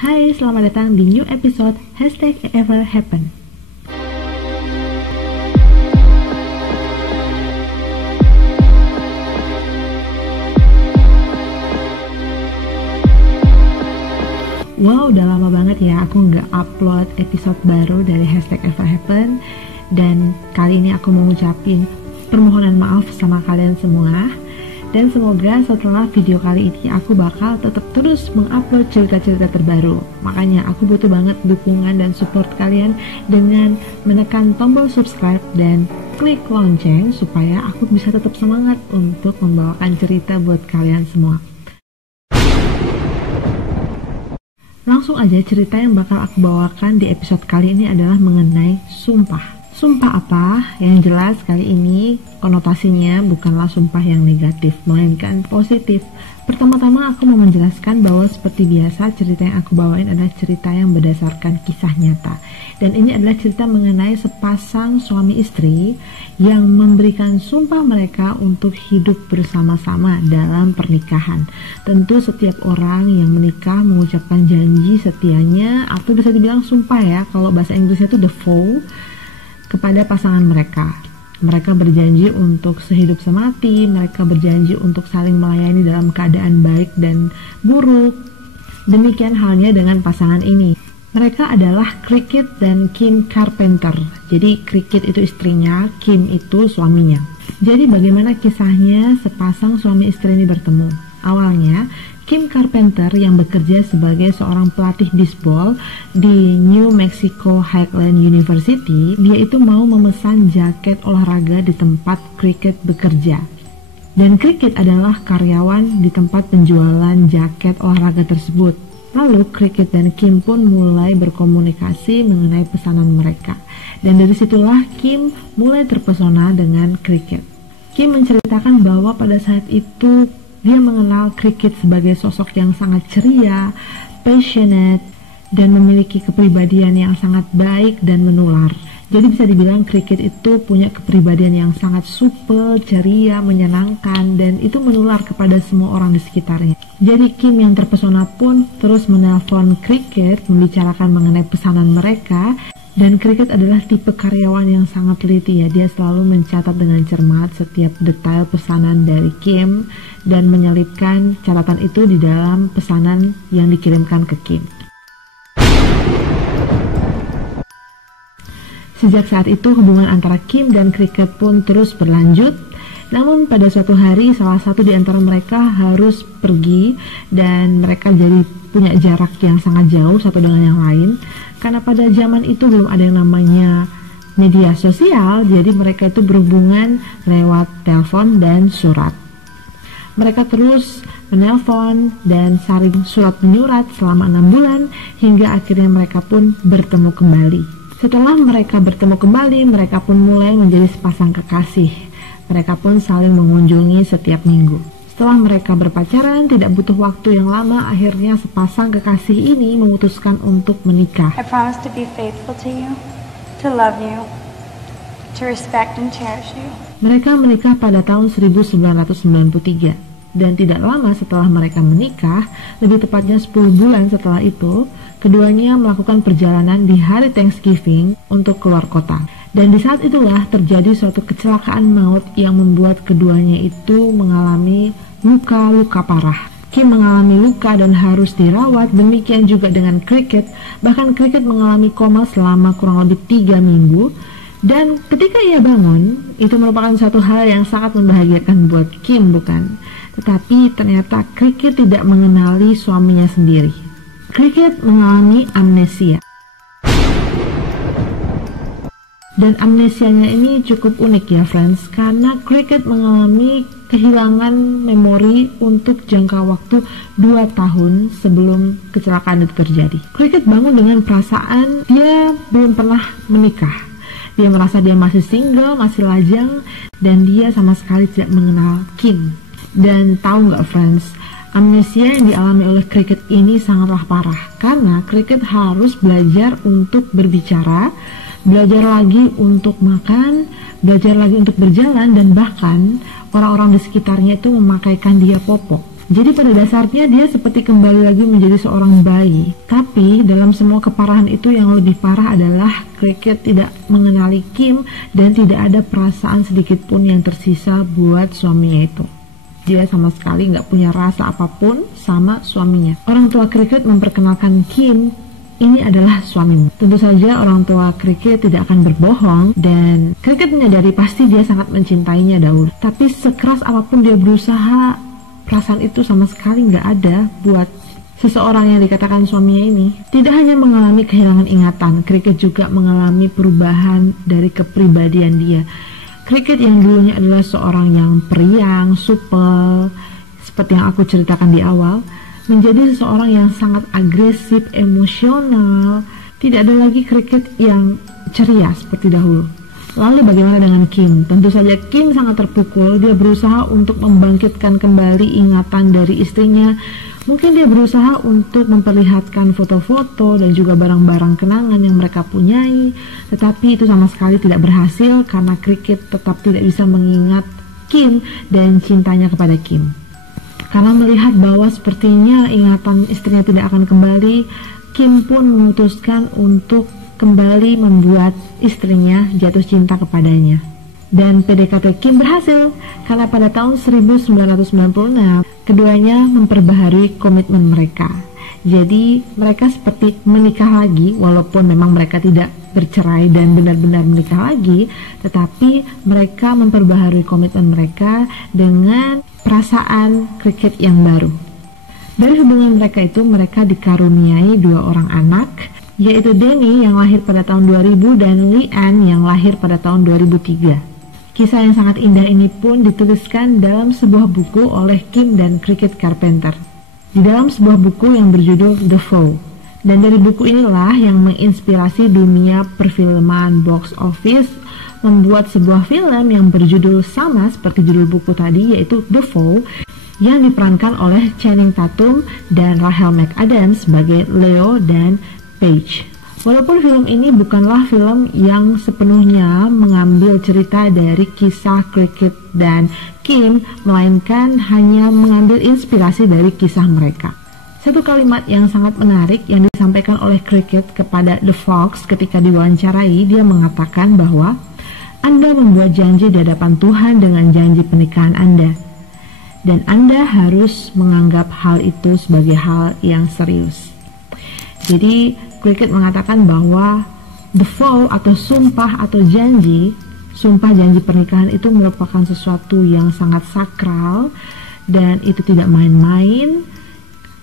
Hai, selamat datang di new episode #EverHappen. Wow, udah lama banget ya aku nggak upload episode baru dari #EverHappen. Dan kali ini aku mau ngucapin permohonan maaf sama kalian semua. Dan semoga setelah video kali ini aku bakal tetap terus mengupload cerita-cerita terbaru. Makanya aku butuh banget dukungan dan support kalian dengan menekan tombol subscribe dan klik lonceng supaya aku bisa tetap semangat untuk membawakan cerita buat kalian semua. Langsung aja, cerita yang bakal aku bawakan di episode kali ini adalah mengenai sumpah. Sumpah apa? Yang jelas kali ini konotasinya bukanlah sumpah yang negatif, melainkan positif. Pertama-tama aku mau menjelaskan bahwa seperti biasa cerita yang aku bawain adalah cerita yang berdasarkan kisah nyata. Dan ini adalah cerita mengenai sepasang suami istri yang memberikan sumpah mereka untuk hidup bersama-sama dalam pernikahan. Tentu setiap orang yang menikah mengucapkan janji setianya, atau bisa dibilang sumpah ya, kalau bahasa Inggrisnya itu the vow, kepada pasangan mereka. Mereka berjanji untuk sehidup semati, mereka berjanji untuk saling melayani dalam keadaan baik dan buruk. Demikian halnya dengan pasangan ini. Mereka adalah Cricket dan Kim Carpenter. Jadi Cricket itu istrinya, Kim itu suaminya. Jadi bagaimana kisahnya sepasang suami istri ini bertemu? Awalnya, Kim Carpenter yang bekerja sebagai seorang pelatih bisbol di New Mexico Highland University, dia itu mau memesan jaket olahraga di tempat Cricket bekerja. Dan Cricket adalah karyawan di tempat penjualan jaket olahraga tersebut. Lalu Cricket dan Kim pun mulai berkomunikasi mengenai pesanan mereka. Dan dari situlah Kim mulai terpesona dengan Cricket. Kim menceritakan bahwa pada saat itu dia mengenal Cricket sebagai sosok yang sangat ceria, passionate, dan memiliki kepribadian yang sangat baik dan menular. Jadi bisa dibilang Cricket itu punya kepribadian yang sangat supel, ceria, menyenangkan, dan itu menular kepada semua orang di sekitarnya. Jadi Kim yang terpesona pun terus menelpon Cricket membicarakan mengenai pesanan mereka. Dan Cricket adalah tipe karyawan yang sangat teliti ya. Dia selalu mencatat dengan cermat setiap detail pesanan dari Kim dan menyelipkan catatan itu di dalam pesanan yang dikirimkan ke Kim. Sejak saat itu hubungan antara Kim dan Cricket pun terus berlanjut. Namun pada suatu hari salah satu di antara mereka harus pergi dan mereka jadi punya jarak yang sangat jauh satu dengan yang lain. Karena pada zaman itu belum ada yang namanya media sosial, jadi mereka itu berhubungan lewat telepon dan surat. Mereka terus menelpon dan saling surat menyurat selama 6 bulan hingga akhirnya mereka pun bertemu kembali. Setelah mereka bertemu kembali, mereka pun mulai menjadi sepasang kekasih. Mereka pun saling mengunjungi setiap minggu. Setelah mereka berpacaran, tidak butuh waktu yang lama, akhirnya sepasang kekasih ini memutuskan untuk menikah. I promise to be faithful to you, to love you, to respect and cherish you. Mereka menikah pada tahun 1993 dan tidak lama setelah mereka menikah, lebih tepatnya 10 bulan setelah itu, keduanya melakukan perjalanan di hari Thanksgiving untuk keluar kota. Dan di saat itulah terjadi suatu kecelakaan maut yang membuat keduanya itu mengalami luka-luka parah. Kim mengalami luka dan harus dirawat, demikian juga dengan Cricket. Bahkan Cricket mengalami koma selama kurang lebih 3 minggu. Dan ketika ia bangun, itu merupakan suatu hal yang sangat membahagiakan buat Kim, bukan? Tetapi ternyata Cricket tidak mengenali suaminya sendiri. Cricket mengalami amnesia. Dan amnesianya ini cukup unik ya friends, karena Cricket mengalami kehilangan memori untuk jangka waktu 2 tahun sebelum kecelakaan itu terjadi. Cricket bangun dengan perasaan dia belum pernah menikah. Dia merasa dia masih single, masih lajang, dan dia sama sekali tidak mengenal Kim. Dan tahu nggak friends, amnesia yang dialami oleh Cricket ini sangatlah parah, karena Cricket harus belajar untuk berbicara, belajar lagi untuk makan, belajar lagi untuk berjalan, dan bahkan orang-orang di sekitarnya itu memakaikan dia popok. Jadi pada dasarnya dia seperti kembali lagi menjadi seorang bayi. Tapi dalam semua keparahan itu yang lebih parah adalah Cricket tidak mengenali Kim dan tidak ada perasaan sedikit pun yang tersisa buat suaminya itu. Dia sama sekali nggak punya rasa apapun sama suaminya. Orang tua Cricket memperkenalkan Kim, ini adalah suamimu. Tentu saja orang tua Cricket tidak akan berbohong dan Cricket menyadari pasti dia sangat mencintainya dahulu. Tapi sekeras apapun dia berusaha, perasaan itu sama sekali nggak ada buat seseorang yang dikatakan suaminya ini. Tidak hanya mengalami kehilangan ingatan, Cricket juga mengalami perubahan dari kepribadian dia. Cricket yang dulunya adalah seorang yang periang, supel, seperti yang aku ceritakan di awal, menjadi seseorang yang sangat agresif, emosional. Tidak ada lagi Cricket yang ceria seperti dahulu. Lalu bagaimana dengan Kim? Tentu saja Kim sangat terpukul. Dia berusaha untuk membangkitkan kembali ingatan dari istrinya. Mungkin dia berusaha untuk memperlihatkan foto-foto dan juga barang-barang kenangan yang mereka punyai. Tetapi itu sama sekali tidak berhasil karena Cricket tetap tidak bisa mengingat Kim dan cintanya kepada Kim. Karena melihat bahwa sepertinya ingatan istrinya tidak akan kembali, Kim pun memutuskan untuk kembali membuat istrinya jatuh cinta kepadanya. Dan PDKT Kim berhasil karena pada tahun 1996 keduanya memperbaharui komitmen mereka. Jadi mereka seperti menikah lagi, walaupun memang mereka tidak bercerai dan benar-benar menikah lagi, tetapi mereka memperbaharui komitmen mereka dengan perasaan Cricket yang baru. Dari hubungan mereka itu, mereka dikaruniai 2 orang anak, yaitu Danny yang lahir pada tahun 2000 dan Leanne yang lahir pada tahun 2003. Kisah yang sangat indah ini pun dituliskan dalam sebuah buku oleh Kim dan Cricket Carpenter, di dalam sebuah buku yang berjudul The Foe. Dan dari buku inilah yang menginspirasi dunia perfilman box office membuat sebuah film yang berjudul sama seperti judul buku tadi, yaitu The Foe, yang diperankan oleh Channing Tatum dan Rachel McAdams sebagai Leo dan Paige. Walaupun film ini bukanlah film yang sepenuhnya mengambil cerita dari kisah Cricket dan Kim, melainkan hanya mengambil inspirasi dari kisah mereka. Satu kalimat yang sangat menarik yang disampaikan oleh Cricket kepada The Fox ketika diwawancarai, dia mengatakan bahwa Anda membuat janji di hadapan Tuhan dengan janji pernikahan Anda, dan Anda harus menganggap hal itu sebagai hal yang serius. Jadi Cricket mengatakan bahwa the vow atau sumpah atau janji, sumpah janji pernikahan itu merupakan sesuatu yang sangat sakral dan itu tidak main-main,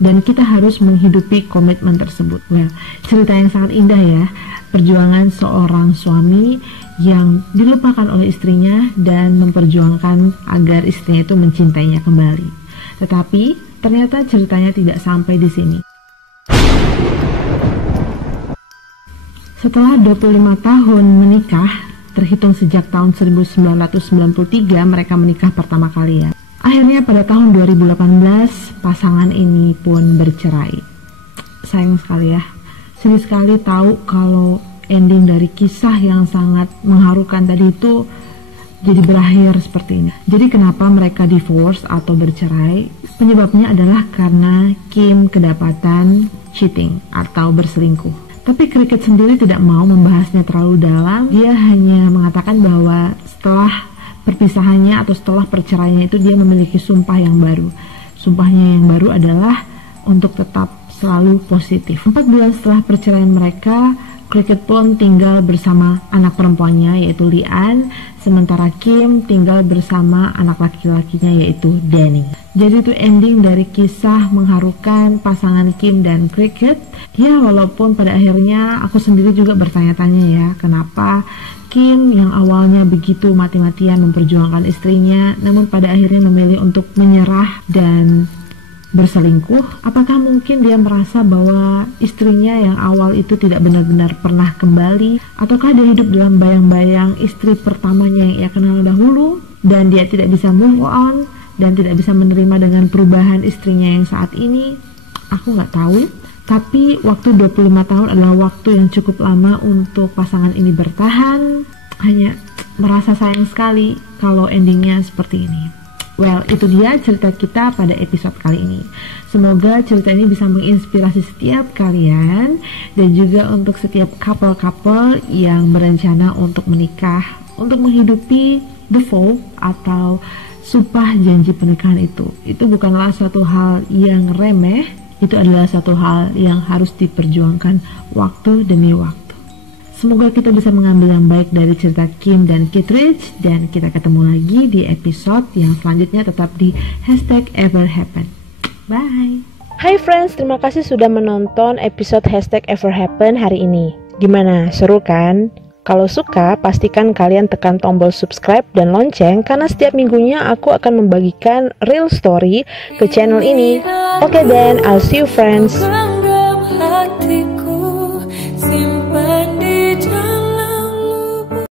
dan kita harus menghidupi komitmen tersebut. Well, cerita yang sangat indah ya, perjuangan seorang suami yang dilupakan oleh istrinya dan memperjuangkan agar istrinya itu mencintainya kembali. Tetapi ternyata ceritanya tidak sampai di sini. Setelah 25 tahun menikah, terhitung sejak tahun 1993 mereka menikah pertama kali ya. Akhirnya pada tahun 2018 pasangan ini pun bercerai. Sayang sekali ya. Sedih sekali tahu kalau ending dari kisah yang sangat mengharukan tadi itu jadi berakhir seperti ini. Jadi kenapa mereka divorce atau bercerai? Penyebabnya adalah karena Kim kedapatan cheating atau berselingkuh. Tapi Cricket sendiri tidak mau membahasnya terlalu dalam. Dia hanya mengatakan bahwa setelah perpisahannya atau setelah perceraiannya itu dia memiliki sumpah yang baru. Sumpahnya yang baru adalah untuk tetap selalu positif. 4 bulan setelah perceraian mereka, Cricket pun tinggal bersama anak perempuannya yaitu Leanne, sementara Kim tinggal bersama anak laki-lakinya yaitu Danny. Jadi itu ending dari kisah mengharukan pasangan Kim dan Cricket. Ya, walaupun pada akhirnya aku sendiri juga bertanya-tanya ya, kenapa Kim yang awalnya begitu mati-matian memperjuangkan istrinya, namun pada akhirnya memilih untuk menyerah dan berselingkuh. Apakah mungkin dia merasa bahwa istrinya yang awal itu tidak benar-benar pernah kembali, ataukah dia hidup dalam bayang-bayang istri pertamanya yang ia kenal dahulu dan dia tidak bisa move on dan tidak bisa menerima dengan perubahan istrinya yang saat ini? Aku nggak tahu. Tapi waktu 25 tahun adalah waktu yang cukup lama untuk pasangan ini bertahan. Hanya merasa sayang sekali kalau endingnya seperti ini. Well, itu dia cerita kita pada episode kali ini. Semoga cerita ini bisa menginspirasi setiap kalian dan juga untuk setiap couple-couple yang berencana untuk menikah, untuk menghidupi the vow atau sumpah janji pernikahan itu. Itu bukanlah suatu hal yang remeh, itu adalah suatu hal yang harus diperjuangkan waktu demi waktu. Semoga kita bisa mengambil yang baik dari cerita Kim dan Kittredge, dan kita ketemu lagi di episode yang selanjutnya tetap di #everhappen. Bye. Hai friends, terima kasih sudah menonton episode #everhappen hari ini. Gimana, seru kan? Kalau suka, pastikan kalian tekan tombol subscribe dan lonceng karena setiap minggunya aku akan membagikan real story ke channel ini. Oke then, I'll see you friends.